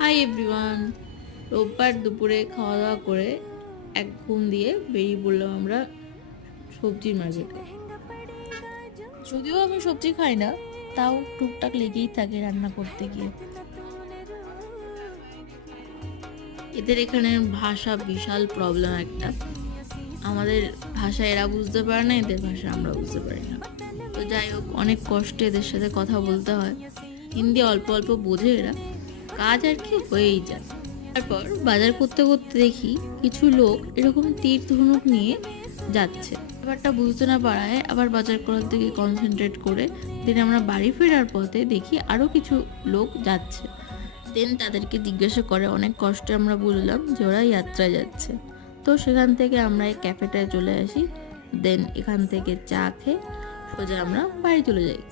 Hi everyone, রোববার দুপুরে খাওয়া দাওয়া করে এক ঘুম দিয়ে বেরিয়ে পড়লাম আমরা সবজির মার্কেটে। যদিও আমি সবজি খাই না, তাও টুকটাক লেগেই থাকে রান্না করতে গিয়ে। এদের এখানে ভাষা বিশাল প্রবলেম একটা। আমাদের ভাষা এরা বুঝতে পারে না, এদের ভাষা আমরা বুঝতে পারি না। তো যাই হোক, অনেক কষ্টে এদের সাথে কথা বলতে হয়। হিন্দি অল্প অল্প বোঝে এরা, কাজ আর কি হয়েই যায়। তারপর বাজার করতে করতে দেখি কিছু লোক এরকম তীর ধনুক নিয়ে যাচ্ছে। ব্যাপারটা বুঝতে না পারায় আবার বাজার করার দিকে কনসেন্ট্রেট করে দেন আমরা বাড়ি ফেরার পথে দেখি আরও কিছু লোক যাচ্ছে। দেন তাদেরকে জিজ্ঞাসা করে অনেক কষ্টে আমরা বললাম যে ওরা যাত্রায় যাচ্ছে। তো সেখান থেকে আমরা এই ক্যাফেটায় চলে আসি। দেন এখান থেকে চা খেয়ে সোজা আমরা বাড়ি চলে যাই।